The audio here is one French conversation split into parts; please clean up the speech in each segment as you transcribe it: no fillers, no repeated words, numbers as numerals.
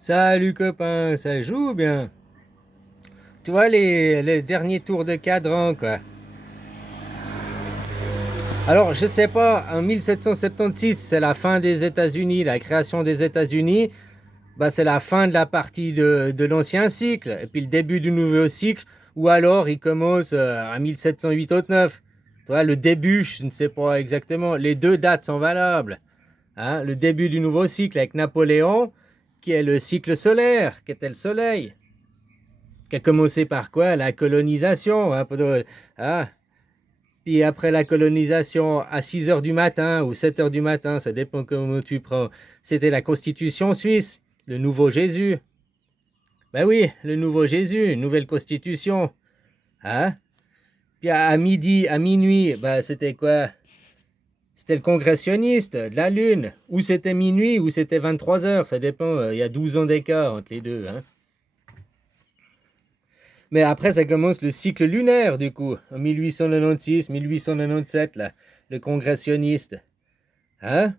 Salut copain, ça joue bien. Tu vois les derniers tours de cadran quoi. Alors je sais pas, en 1776 c'est la fin des États-Unis, la création des États-Unis. Bah c'est la fin de la partie de l'ancien cycle et puis le début du nouveau cycle. Ou alors il commence à 1789. Tu vois le début, je ne sais pas exactement. Les deux dates sont valables. Hein, le début du nouveau cycle avec Napoléon, qui est le cycle solaire, qui était le soleil. Qui a commencé par quoi? La colonisation. Hein. Puis après la colonisation, à 6 heures du matin ou 7 heures du matin, ça dépend comment tu prends, c'était la constitution suisse, le nouveau Jésus. Ben oui, le nouveau Jésus, une nouvelle constitution. Hein? Puis à midi, à minuit, ben c'était quoi? C'était le congressionniste de la Lune. Ou c'était minuit, ou c'était 23 heures, ça dépend. Il y a 12 ans d'écart entre les deux. Hein? Mais après, ça commence le cycle lunaire, du coup, en 1896, 1897, là, le congressionniste. Hein?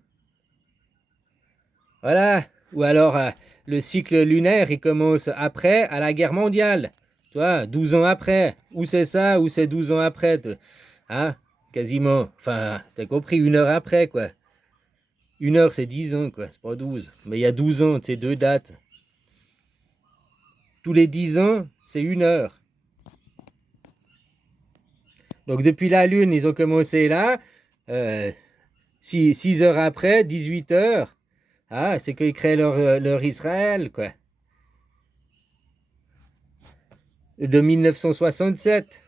Voilà. Ou alors, le cycle lunaire, il commence après, à la guerre mondiale. Tu vois, 12 ans après. Ou c'est ça, ou c'est 12 ans après. Hein? Quasiment. Enfin, t'as compris, 1 heure après, quoi. 1 heure, c'est 10 ans, quoi. C'est pas 12. Mais il y a 12 ans, c'est deux dates. Tous les 10 ans, c'est 1 heure. Donc depuis la Lune, ils ont commencé là. 6 heures après, 18 heures. Ah, c'est qu'ils créent leur Israël, quoi. De 1967.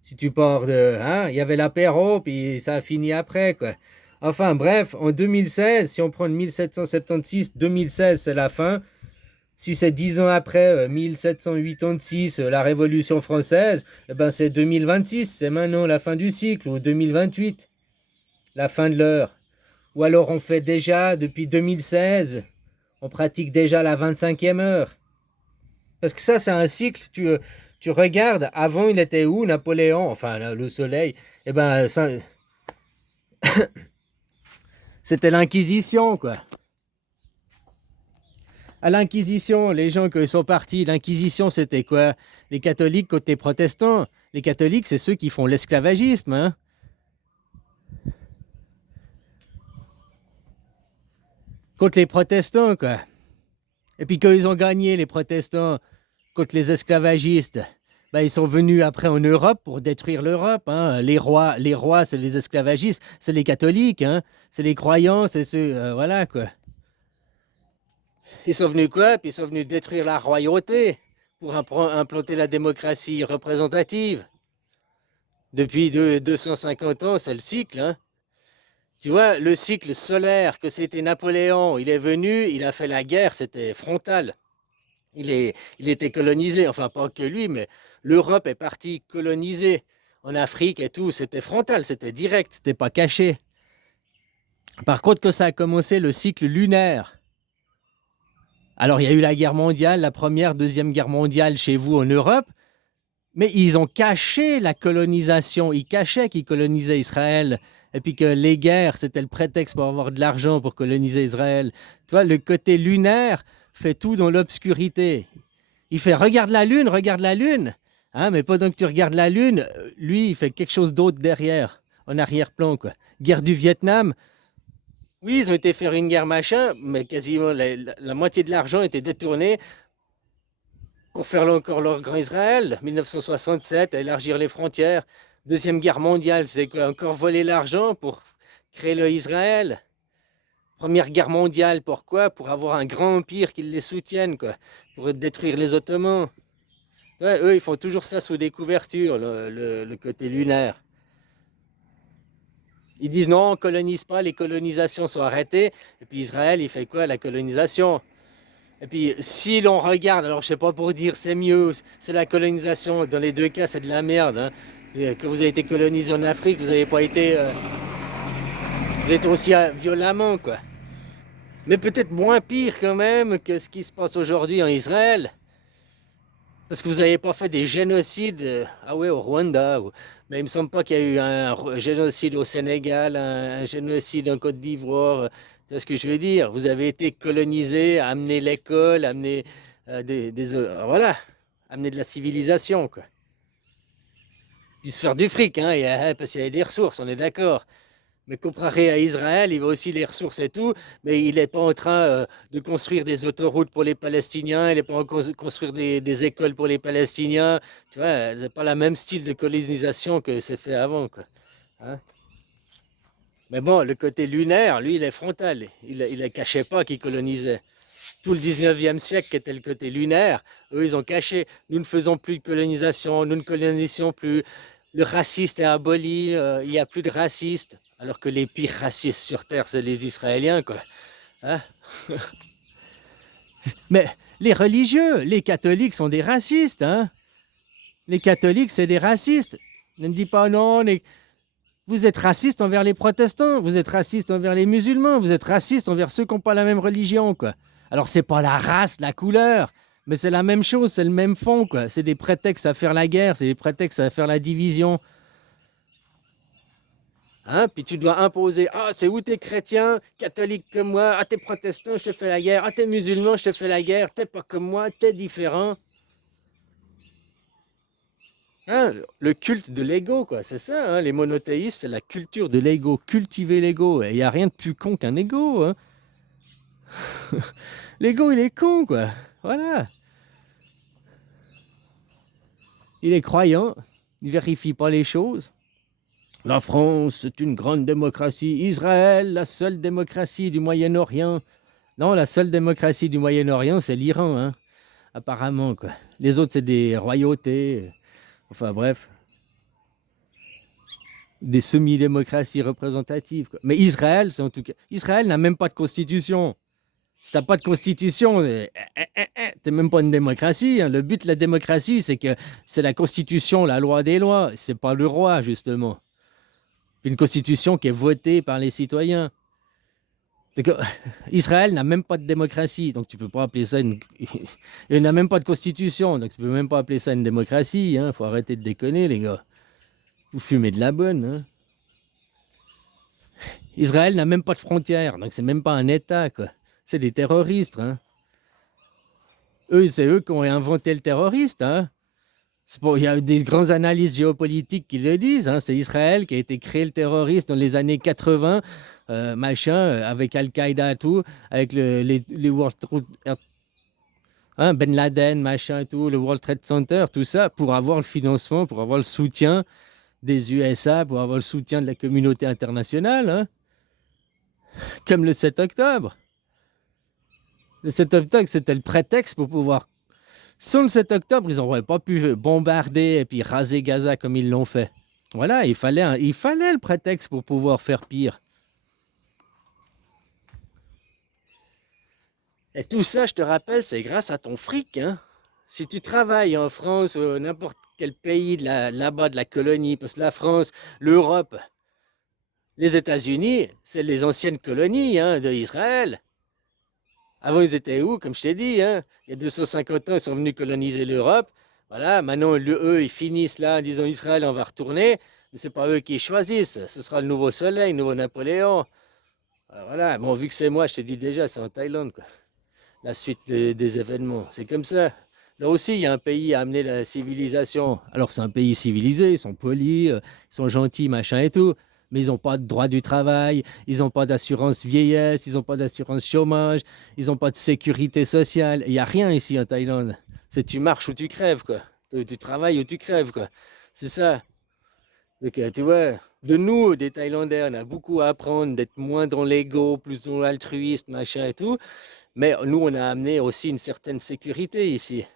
Si tu pars de. Hein, il y avait l'apéro, puis ça a fini après, quoi. Enfin, bref, en 2016, si on prend 1776, 2016, c'est la fin. Si c'est 10 ans après, 1786, la Révolution française, eh ben c'est 2026, c'est maintenant la fin du cycle, ou 2028, la fin de l'heure. Ou alors on fait déjà, depuis 2016, on pratique déjà la 25e heure. Parce que ça, c'est un cycle, tu regardes, avant il était où, Napoléon, enfin le soleil, eh ben c'était l'Inquisition, quoi. À l'Inquisition, les gens qui sont partis, l'Inquisition c'était quoi? Les catholiques côté protestants. Les catholiques, c'est ceux qui font l'esclavagisme, hein? Contre les protestants, quoi. Et puis quand ils ont gagné, les protestants, contre les esclavagistes, ben, ils sont venus après en Europe pour détruire l'Europe. Hein. Les rois, c'est les esclavagistes, c'est les catholiques, hein. C'est les croyants, c'est ceux, voilà quoi. Ils sont venus quoi? Puis ils sont venus détruire la royauté pour implanter la démocratie représentative. Depuis 250 ans, c'est le cycle. Hein. Tu vois, le cycle solaire que c'était Napoléon, il est venu, il a fait la guerre, c'était frontal. Il était colonisé, enfin pas que lui, mais l'Europe est partie coloniser en Afrique et tout. C'était frontal, c'était direct, c'était pas caché. Par contre, que ça a commencé le cycle lunaire. Alors, il y a eu la guerre mondiale, la première, deuxième guerre mondiale chez vous en Europe, mais ils ont caché la colonisation. Ils cachaient qu'ils colonisaient Israël. Et puis que les guerres, c'était le prétexte pour avoir de l'argent pour coloniser Israël. Tu vois, le côté lunaire fait tout dans l'obscurité. Il fait regarde la lune. Hein, mais pendant que tu regardes la lune, lui, il fait quelque chose d'autre derrière, en arrière-plan, quoi. Guerre du Vietnam. Oui, ils ont été faire une guerre machin, mais quasiment la moitié de l'argent était détourné pour faire encore leur grand Israël. 1967, élargir les frontières. Deuxième guerre mondiale, c'est quoi? Encore voler l'argent pour créer le Israël. Première guerre mondiale, pourquoi? Pour avoir un grand empire qui les soutienne, quoi. Pour détruire les Ottomans. Ouais, eux, ils font toujours ça sous des couvertures, le côté lunaire. Ils disent non, on colonise pas, les colonisations sont arrêtées. Et puis Israël, il fait quoi? La colonisation. Et puis si l'on regarde, alors je sais pas pour dire c'est mieux, c'est la colonisation, dans les deux cas c'est de la merde. Hein. Que vous avez été colonisé en Afrique, vous n'avez pas été... vous êtes aussi violemment, quoi. Mais peut-être moins pire quand même que ce qui se passe aujourd'hui en Israël. Parce que vous n'avez pas fait des génocides, ah ouais, au Rwanda, mais il me semble pas qu'il y a eu un génocide au Sénégal, un génocide en Côte d'Ivoire. Tu vois ce que je veux dire? Vous avez été colonisé, amener l'école, amener voilà, amener de la civilisation, quoi. Puis se faire du fric, hein, parce qu'il y a des ressources, on est d'accord. Mais comparé à Israël, il veut aussi les ressources et tout, mais il n'est pas en train de construire des autoroutes pour les Palestiniens, il n'est pas en train de construire des écoles pour les Palestiniens. Tu vois, c'est pas le même style de colonisation que c'est fait avant, quoi. Hein. Mais bon, le côté lunaire, lui, il est frontal. Il ne cachait pas qu'il colonisait. Tout le 19e siècle, qui était le côté lunaire, eux, ils ont caché. Nous ne faisons plus de colonisation, nous ne colonisons plus. Le raciste est aboli, il n'y a plus de racistes. Alors que les pires racistes sur Terre, c'est les Israéliens, quoi. Hein. Mais les religieux, les catholiques sont des racistes, hein. Les catholiques, c'est des racistes. Ne me dis pas non, vous êtes raciste envers les protestants, vous êtes raciste envers les musulmans, vous êtes raciste envers ceux qui n'ont pas la même religion, quoi. Alors, c'est pas la race, la couleur, mais c'est la même chose, c'est le même fond, quoi. C'est des prétextes à faire la guerre, c'est des prétextes à faire la division. Hein? Puis tu dois imposer, ah, c'est où t'es chrétien, catholique comme moi, ah, t'es protestant, je te fais la guerre, ah, t'es musulman, je te fais la guerre, t'es pas comme moi, t'es différent. Hein, le culte de l'ego, quoi, c'est ça, hein, les monothéistes, c'est la culture de l'ego, cultiver l'ego. Et il n'y a rien de plus con qu'un ego, hein. L'ego, il est con, quoi. Voilà. Il est croyant, il vérifie pas les choses. La France, c'est une grande démocratie. Israël, la seule démocratie du Moyen-Orient. Non, la seule démocratie du Moyen-Orient, c'est l'Iran, hein, apparemment, quoi. Les autres, c'est des royautés. Enfin, bref. Des semi-démocraties représentatives, quoi. Mais Israël, c'est en tout cas... Israël n'a même pas de constitution. Si t'as pas de constitution, t'es même pas une démocratie, hein. Le but de la démocratie, c'est que c'est la constitution, la loi des lois. C'est pas le roi, justement. Une constitution qui est votée par les citoyens. Que, Israël n'a même pas de démocratie, donc tu peux pas appeler ça une... Il n'a même pas de constitution, donc tu peux même pas appeler ça une démocratie. Hein. Faut arrêter de déconner, les gars. Vous fumez de la bonne. Hein. Israël n'a même pas de frontières, donc c'est même pas un État, quoi. C'est des terroristes. Hein. C'est eux qui ont inventé le terroriste. Hein. Il y a des grands analystes géopolitiques qui le disent. Hein. C'est Israël qui a été créé le terroriste dans les années 80, machin, avec Al-Qaïda et tout, avec les World Trade, hein, Ben Laden, machin, tout, le World Trade Center, tout ça, pour avoir le financement, pour avoir le soutien des USA, pour avoir le soutien de la communauté internationale, hein. Comme le 7 octobre. Le 7 octobre, c'était le prétexte pour pouvoir... Sans le 7 octobre, ils n'auraient pas pu bombarder et puis raser Gaza comme ils l'ont fait. Voilà, il fallait le prétexte pour pouvoir faire pire. Et tout ça, je te rappelle, c'est grâce à ton fric. Hein. Si tu travailles en France ou n'importe quel pays là-bas de la colonie, parce que la France, l'Europe, les États-Unis, c'est les anciennes colonies, hein, d'Israël. Avant, ils étaient où? Comme je t'ai dit, hein, il y a 250 ans, ils sont venus coloniser l'Europe. Voilà, maintenant, eux, ils finissent là en disant Israël, on va retourner. Mais ce n'est pas eux qui choisissent. Ce sera le nouveau soleil, le nouveau Napoléon. Alors voilà, bon, vu que c'est moi, je te dis déjà, c'est en Thaïlande, quoi. La suite des événements. C'est comme ça. Là aussi, il y a un pays à amener la civilisation. Alors, c'est un pays civilisé, ils sont polis, ils sont gentils, machin et tout. Mais ils n'ont pas de droit du travail, ils n'ont pas d'assurance vieillesse, ils n'ont pas d'assurance chômage, ils n'ont pas de sécurité sociale. Il n'y a rien ici en Thaïlande. C'est tu marches ou tu crèves, quoi. Tu travailles ou tu crèves, quoi. C'est ça. Donc, tu vois, de nous, des Thaïlandais, on a beaucoup à apprendre d'être moins dans l'ego, plus dans l'altruisme, machin et tout. Mais nous, on a amené aussi une certaine sécurité ici.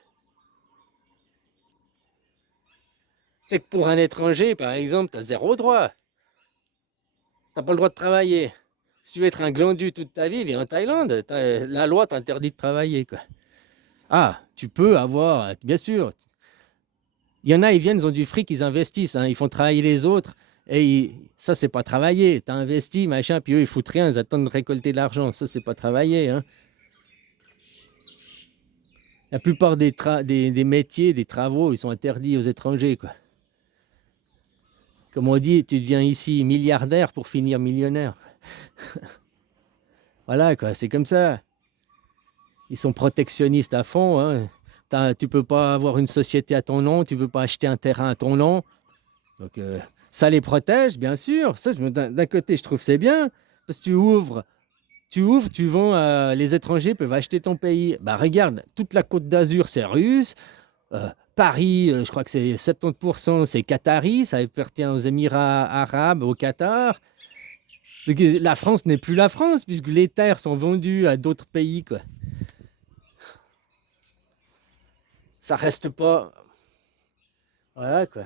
C'est que pour un étranger, par exemple, tu as zéro droit. T'as pas le droit de travailler. Si tu veux être un glandu toute ta vie, viens en Thaïlande. La loi t'interdit de travailler, quoi. Ah, tu peux avoir, bien sûr. Il y en a, ils viennent, ils ont du fric, ils investissent, hein, ils font travailler les autres. Ça, c'est pas travailler. Tu as investi, machin, puis eux, ils foutent rien, ils attendent de récolter de l'argent. Ça, c'est pas travailler. Hein. La plupart des métiers, des travaux, ils sont interdits aux étrangers, quoi. Comme on dit, tu deviens ici milliardaire pour finir millionnaire. Voilà, quoi, c'est comme ça. Ils sont protectionnistes à fond, hein. Tu peux pas avoir une société à ton nom, tu peux pas acheter un terrain à ton nom. Donc, ça les protège, bien sûr. Ça, d'un côté, je trouve que c'est bien. Parce que tu vends, les étrangers peuvent acheter ton pays. Bah, regarde, toute la Côte d'Azur, c'est russe. Paris, je crois que c'est 70%, c'est qatari. Ça appartient aux Émirats arabes, au Qatar. Donc, la France n'est plus la France, puisque les terres sont vendues à d'autres pays, quoi. Ça reste pas. Voilà, quoi.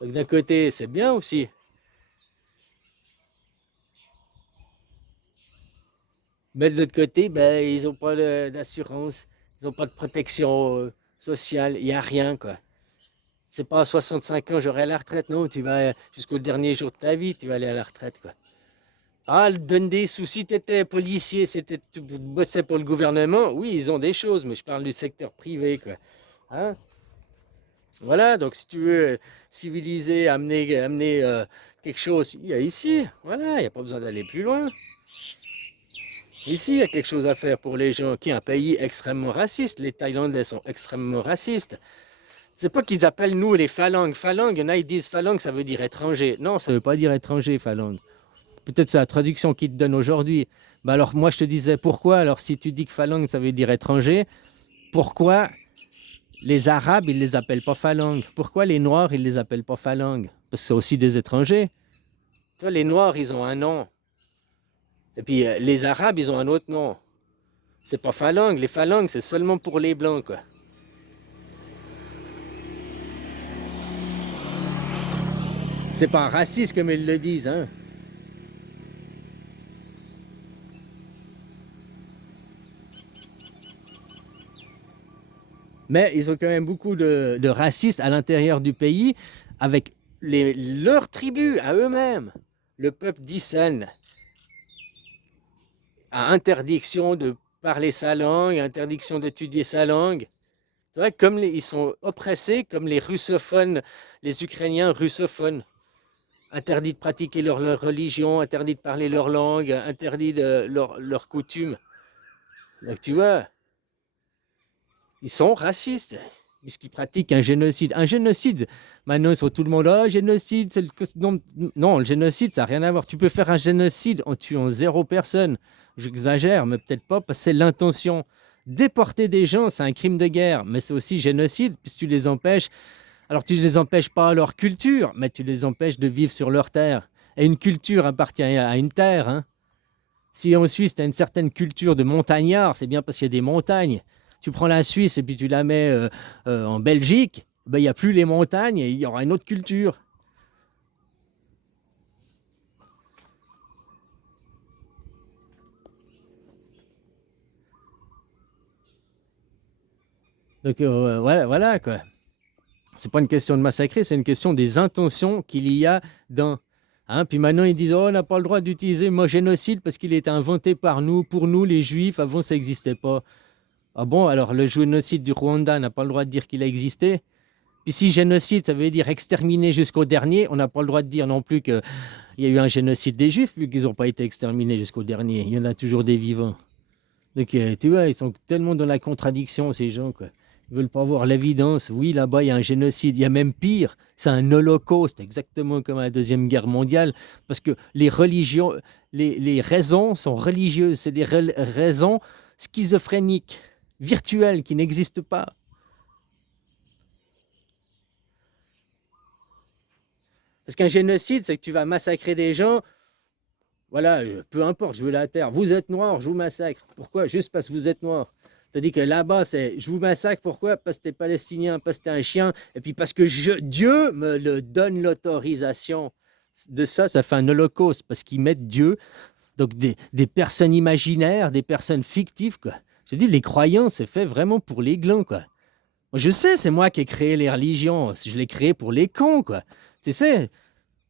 Donc, d'un côté, c'est bien aussi. Mais de l'autre côté, ben, ils n'ont pas d'assurance, ils n'ont pas de protection sociale, il n'y a rien, quoi. C'est pas à 65 ans, j'aurai la retraite, non, tu vas jusqu'au dernier jour de ta vie, tu vas aller à la retraite, quoi. Ah, le donne des sous. Si tu étais policier, si tu bossais pour le gouvernement, oui, ils ont des choses, mais je parle du secteur privé, quoi. Hein? Voilà, donc si tu veux civiliser, amener quelque chose, il y a ici, voilà, il n'y a pas besoin d'aller plus loin. Ici, il y a quelque chose à faire pour les gens qui est un pays extrêmement raciste. Les Thaïlandais sont extrêmement racistes. C'est pas qu'ils appellent nous les phalanges. Phalanges, il y en a, ils disent phalange, ça veut dire étranger. Non, ça veut pas dire étranger, phalange. Peut-être c'est la traduction qu'ils te donnent aujourd'hui. Bah alors, moi, je te disais pourquoi. Alors, si tu dis que phalange, ça veut dire étranger, pourquoi les Arabes, ils les appellent pas phalanges? Pourquoi les Noirs, ils les appellent pas phalanges? Parce que c'est aussi des étrangers. Toi, les Noirs, ils ont un nom. Et puis, les Arabes, ils ont un autre nom. C'est pas phalange. Les phalanges, c'est seulement pour les blancs, quoi. C'est pas raciste comme ils le disent, hein. Mais ils ont quand même beaucoup de racistes à l'intérieur du pays avec leurs tribus à eux-mêmes. Le peuple d'Isen a interdiction de parler sa langue, interdiction d'étudier sa langue. C'est vrai, comme ils sont oppressés, comme les russophones, les Ukrainiens russophones. Interdit de pratiquer leur religion, interdit de parler leur langue, interdit de leur coutume. Donc tu vois, ils sont racistes, puisqu'ils pratiquent un génocide. Un génocide, maintenant, sur tout le monde, oh, génocide, c'est le... Non, non, le génocide, ça n'a rien à voir. Tu peux faire un génocide en tuant 0 personne. J'exagère, mais peut-être pas, parce que c'est l'intention. Déporter des gens, c'est un crime de guerre, mais c'est aussi génocide, puisque tu les empêches. Alors, tu ne les empêches pas à leur culture, mais tu les empêches de vivre sur leur terre. Et une culture appartient à une terre, hein. Si en Suisse, tu as une certaine culture de montagnard, c'est bien parce qu'il y a des montagnes. Tu prends la Suisse et puis tu la mets en Belgique, ben, il n'y a plus les montagnes et il y aura une autre culture. Donc voilà, voilà, quoi. C'est pas une question de massacrer, c'est une question des intentions qu'il y a dans. Hein, puis maintenant, ils disent, oh, on n'a pas le droit d'utiliser le mot génocide parce qu'il est inventé par nous, pour nous, les juifs, avant ça n'existait pas. Ah bon, alors le génocide du Rwanda n'a pas le droit de dire qu'il a existé. Puis si génocide, ça veut dire exterminer jusqu'au dernier, on n'a pas le droit de dire non plus qu'il y a eu un génocide des Juifs, vu qu'ils n'ont pas été exterminés jusqu'au dernier. Il y en a toujours des vivants. Donc tu vois, ils sont tellement dans la contradiction, ces gens, quoi. Ils veulent pas voir l'évidence. Oui, là-bas, il y a un génocide. Il y a même pire, c'est un holocauste, exactement comme à la Deuxième Guerre mondiale, parce que les religions, les raisons sont religieuses. C'est des raisons schizophréniques, virtuelles, qui n'existent pas. Parce qu'un génocide, c'est que tu vas massacrer des gens. Voilà, peu importe, je veux la terre. Vous êtes noir, je vous massacre. Pourquoi? Juste parce que vous êtes noir. C'est-à-dire que là-bas, c'est je vous massacre. Pourquoi? Parce que t'es palestinien, parce que t'es un chien. Et puis parce que Dieu me le donne l'autorisation. De ça, ça fait un holocauste. Parce qu'ils mettent Dieu, donc des personnes imaginaires, des personnes fictives, quoi. Je dis, les croyants, c'est fait vraiment pour les glands, quoi. Je sais, c'est moi qui ai créé les religions. Je l'ai créé pour les cons, quoi. Tu sais,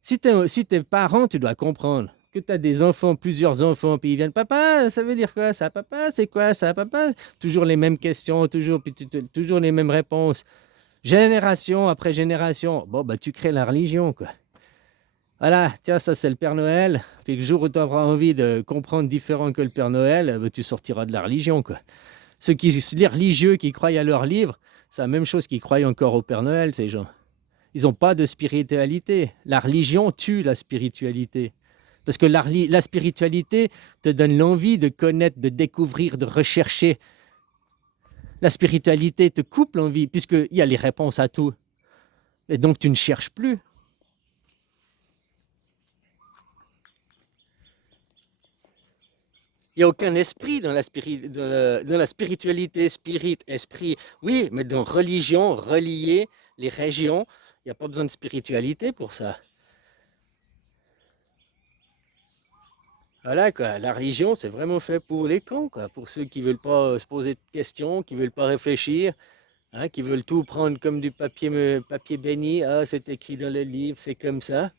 si t'es parent, tu dois comprendre que tu as des enfants, plusieurs enfants, puis ils viennent, papa, ça veut dire quoi ça, papa, c'est quoi ça, papa? Toujours les mêmes questions, toujours, puis toujours les mêmes réponses. Génération après génération. Bon, bah, tu crées la religion, quoi. Voilà, tiens, ça c'est le Père Noël. Puis le jour où tu auras envie de comprendre différent que le Père Noël, ben, tu sortiras de la religion, quoi. Les religieux qui croient à leur livre, c'est la même chose qu'ils croient encore au Père Noël, ces gens. Ils n'ont pas de spiritualité. La religion tue la spiritualité. Parce que la spiritualité te donne l'envie de connaître, de découvrir, de rechercher. La spiritualité te coupe l'envie, puisqu'il y a les réponses à tout. Et donc tu ne cherches plus. Il n'y a aucun esprit dans la spiritualité, spirit, esprit. Oui, mais dans religion, relier les régions, il n'y a pas besoin de spiritualité pour ça. Voilà quoi, la religion c'est vraiment fait pour les cons, quoi, pour ceux qui veulent pas se poser de questions, qui veulent pas réfléchir, hein, qui veulent tout prendre comme du papier béni. Ah, c'est écrit dans le livre, c'est comme ça.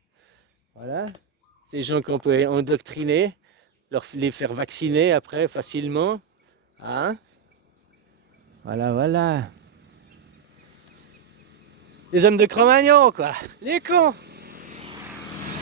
Voilà. Ces gens qu'on peut endoctriner, les faire vacciner après facilement. Hein. Voilà, voilà. Les hommes de Cro-Magnon, quoi. Les cons.